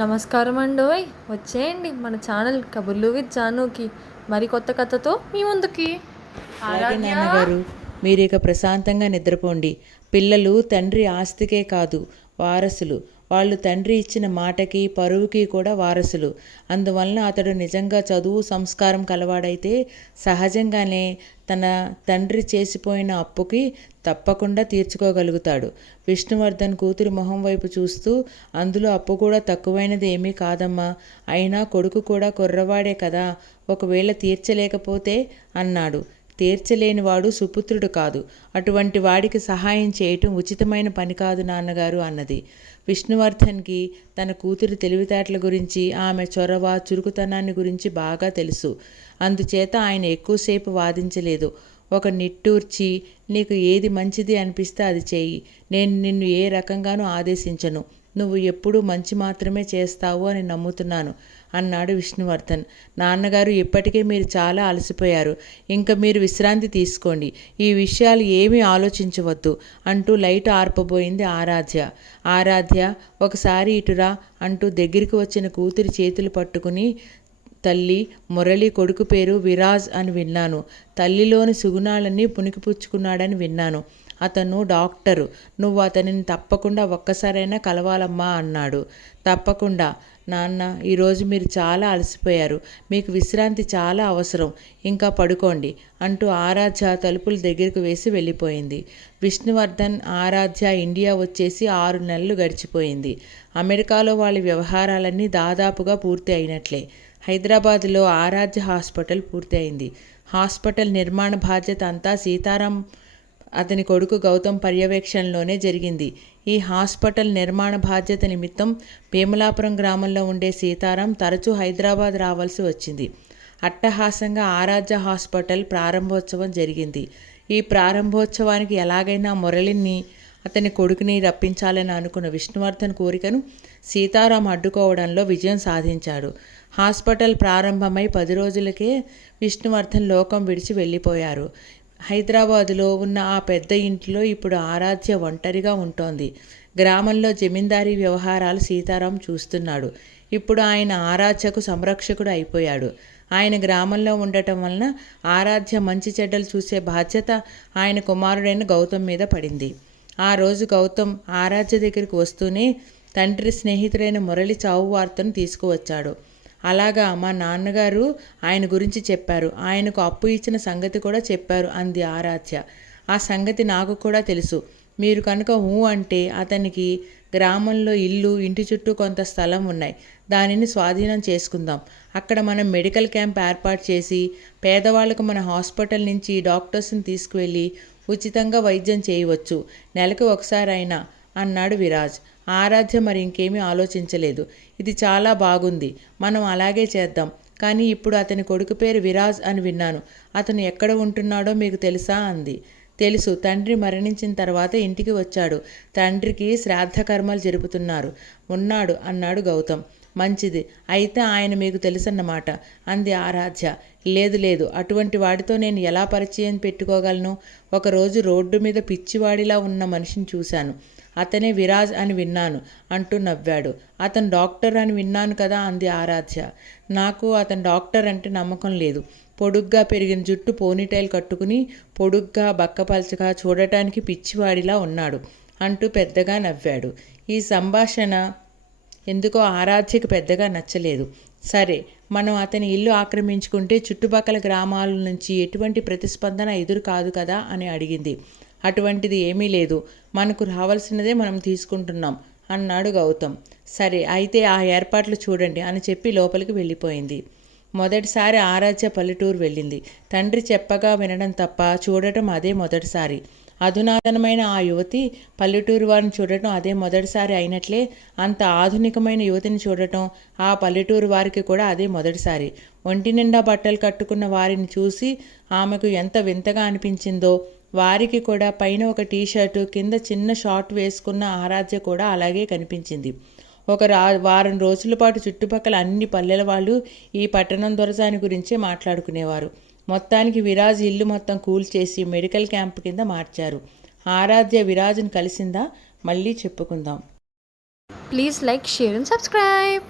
నమస్కారం అండోయ్, వచ్చేయండి మన ఛానల్ కబుర్లు విత్ జానుకి మరి కొత్త కథతో మీ ముందుకి. అలాగే ఆరాధ్య. నాన్నగారు, మీరు ఇక ప్రశాంతంగా నిద్రపోండి. పిల్లలు తండ్రి ఆస్తికే కాదు వారసులు. వాళ్ళు తండ్రి ఇచ్చిన మాటకి పరువుకి కూడా వారసులు. అందువలన అతడు నిజంగా చదువు సంస్కారం కలవాడైతే సహజంగానే తన తండ్రి చేసిపోయిన అప్పుకి తప్పకుండా తీర్చుకోగలుగుతాడు. విష్ణువర్ధన్ కూతురి మొహం వైపు చూస్తూ, అందులో అప్పు కూడా తక్కువైనది ఏమీ కాదమ్మా. అయినా కొడుకు కూడా కుర్రవాడే కదా, ఒకవేళ తీర్చలేకపోతే అన్నాడు. తీర్చలేనివాడు సుపుత్రుడు కాదు. అటువంటి వాడికి సహాయం చేయటం ఉచితమైన పని కాదు నాన్నగారు అన్నది. విష్ణువర్ధన్కి తన కూతురి తెలివితేటల గురించి, ఆమె చొరవ చురుకుతనాన్ని గురించి బాగా తెలుసు. అందుచేత ఆయన ఎక్కువసేపు వాదించలేదు. ఒక నిట్టూర్చి, నీకు ఏది మంచిది అనిపిస్తే అది చేయి. నేను నిన్ను ఏ రకంగానూ ఆదేశించను. నువ్వు ఎప్పుడూ మంచి మాత్రమే చేస్తావు అని నమ్ముతున్నాను అన్నాడు విష్ణువర్ధన్. నాన్నగారు, ఇప్పటికే మీరు చాలా అలసిపోయారు. ఇంకా మీరు విశ్రాంతి తీసుకోండి. ఈ విషయాలు ఏమీ ఆలోచించవద్దు అంటూ లైట్ ఆర్పబోయింది ఆరాధ్య. ఆరాధ్య, ఒకసారి ఇటురా అంటూ దగ్గరికి వచ్చిన కూతురి చేతులు పట్టుకుని, తల్లి, మురళి కొడుకు పేరు విరాజ్ అని విన్నాను. తల్లిలోని సుగుణాలన్నీ పుణికిపుచ్చుకున్నాడని విన్నాను. అతను డాక్టరు. నువ్వు అతనిని తప్పకుండా ఒక్కసారైనా కలవాలమ్మా అన్నాడు. తప్పకుండా నాన్న, ఈరోజు మీరు చాలా అలసిపోయారు. మీకు విశ్రాంతి చాలా అవసరం. ఇంకా పడుకోండి అంటూ ఆరాధ్య తలుపులు దగ్గరకు వేసి వెళ్ళిపోయింది. విష్ణువర్ధన్, ఆరాధ్య ఇండియా వచ్చేసి 6 నెలలు గడిచిపోయింది. అమెరికాలో వాళ్ళ వ్యవహారాలన్నీ దాదాపుగా పూర్తి అయినట్లే. హైదరాబాదులో ఆరాధ్య హాస్పిటల్ పూర్తి అయింది. హాస్పిటల్ నిర్మాణ బాధ్యత అంతా సీతారాం అతని కొడుకు గౌతమ్ పర్యవేక్షణలోనే జరిగింది. ఈ హాస్పిటల్ నిర్మాణ బాధ్యత నిమిత్తం భీమలాపురం గ్రామంలో ఉండే సీతారాం తరచూ హైదరాబాద్ రావాల్సి వచ్చింది. అట్టహాసంగా ఆరాధ్య హాస్పిటల్ ప్రారంభోత్సవం జరిగింది. ఈ ప్రారంభోత్సవానికి ఎలాగైనా మురళిని, అతని కొడుకుని రప్పించాలని అనుకున్న విష్ణువర్ధన్ కోరికను సీతారాం అడ్డుకోవడంలో విజయం సాధించాడు. హాస్పిటల్ ప్రారంభమై 10 రోజులకే విష్ణువర్ధన్ లోకం విడిచి వెళ్ళిపోయారు. హైదరాబాదులో ఉన్న ఆ పెద్ద ఇంటిలో ఇప్పుడు ఆరాధ్య ఒంటరిగా ఉంటోంది. గ్రామంలో జమీందారీ వ్యవహారాలు సీతారాం చూస్తున్నాడు. ఇప్పుడు ఆయన ఆరాధ్యకు సంరక్షకుడు అయిపోయాడు. ఆయన గ్రామంలో ఉండటం వలన ఆరాధ్య మంచి చెడ్డలు చూసే బాధ్యత ఆయన కుమారుడైన గౌతమ్ మీద పడింది. ఆ రోజు గౌతమ్ ఆరాధ్య దగ్గరికి వస్తూనే తండ్రి స్నేహితుడైన మురళి చావు వార్తను తీసుకువచ్చాడు. అలాగా, మా నాన్నగారు ఆయన గురించి చెప్పారు. ఆయనకు అప్పు ఇచ్చిన సంగతి కూడా చెప్పారు అంది ఆరాధ్య. ఆ సంగతి నాకు కూడా తెలుసు. మీరు కనుక అంటే అతనికి గ్రామంలో ఇల్లు, ఇంటి చుట్టూ కొంత స్థలం ఉన్నాయి. దానిని స్వాధీనం చేసుకుందాం. అక్కడ మనం మెడికల్ క్యాంప్ ఏర్పాటు చేసి పేదవాళ్లకు మన హాస్పిటల్ నుంచి డాక్టర్స్ని తీసుకువెళ్ళి ఉచితంగా వైద్యం చేయవచ్చు. నెలకు ఒకసారైనా అన్నాడు విరాజ్. ఆరాధ్య మరి ఇంకేమీ ఆలోచించలేదు. ఇది చాలా బాగుంది, మనం అలాగే చేద్దాం. కానీ ఇప్పుడు అతని కొడుకు పేరు విరాజ్ అని విన్నాను. అతను ఎక్కడ ఉంటున్నాడో మీకు తెలుసా అంది. తెలుసు. తండ్రి మరణించిన తర్వాత ఇంటికి వచ్చాడు. తండ్రికి శ్రాద్ధ కర్మలు జరుపుతున్నారు. ఉన్నాడు అన్నాడు గౌతమ్. మంచిది, అయితే ఆయన మీకు తెలుసన్నమాట అంది ఆరాధ్య. లేదు లేదు, అటువంటి వాడితో నేను ఎలా పరిచయం పెట్టుకోగలను? ఒకరోజు రోడ్డు మీద పిచ్చివాడిలా ఉన్న మనిషిని చూశాను. అతనే విరాజ్ అని విన్నాను అంటూ నవ్వాడు. అతను డాక్టర్ అని విన్నాను కదా అంది ఆరాధ్య. నాకు అతను డాక్టర్ అంటే నమ్మకం లేదు. పొడుగ్గా పెరిగిన జుట్టు పోనీటైల్ కట్టుకుని పొడుగ్గా బక్కపలచగా చూడటానికి పిచ్చివాడిలా ఉన్నాడు అంటూ పెద్దగా నవ్వాడు. ఈ సంభాషణ ఎందుకో ఆరాధ్యకు పెద్దగా నచ్చలేదు. సరే, మనం అతని ఇల్లు ఆక్రమించుకుంటే చుట్టుపక్కల గ్రామాల నుంచి ఎటువంటి ప్రతిస్పందన ఎదురు కాదు కదా అని అడిగింది. అటువంటిది ఏమీ లేదు. మనకు రావాల్సినదే మనం తీసుకుంటున్నాం అన్నాడు గౌతమ్. సరే, అయితే ఆ ఏర్పాట్లు చూడండి అని చెప్పి లోపలికి వెళ్ళిపోయింది. మొదటిసారి ఆరాధ్య పల్లెటూరు వెళ్ళింది. తండ్రి చెప్పగా వినడం తప్ప చూడటం అదే మొదటిసారి. అధునాతనమైన ఆ యువతి పల్లెటూరు వారిని చూడటం అదే మొదటిసారి అయినట్లే అంత ఆధునికమైన యువతిని చూడటం ఆ పల్లెటూరు వారికి కూడా అదే మొదటిసారి. ఒంటి నిండా బట్టలు కట్టుకున్న వారిని చూసి ఆమెకు ఎంత వింతగా అనిపించిందో, వారికి కూడా పైన ఒక టీషర్టు, కింద చిన్న షార్ట్ వేసుకున్న ఆరాధ్య కూడా అలాగే కనిపించింది. వారం రోజుల పాటు చుట్టుపక్కల అన్ని పల్లెల వాళ్ళు ఈ పట్టణం దొరసాని గురించే మాట్లాడుకునేవారు. మొత్తానికి విరాజ్ ఇల్లు మొత్తం కూల్చేసి మెడికల్ క్యాంప్ కింద మార్చారు. ఆరాధ్య విరాజ్ను కలిసిందా? మళ్ళీ చెప్పుకుందాం. Please like, share and subscribe.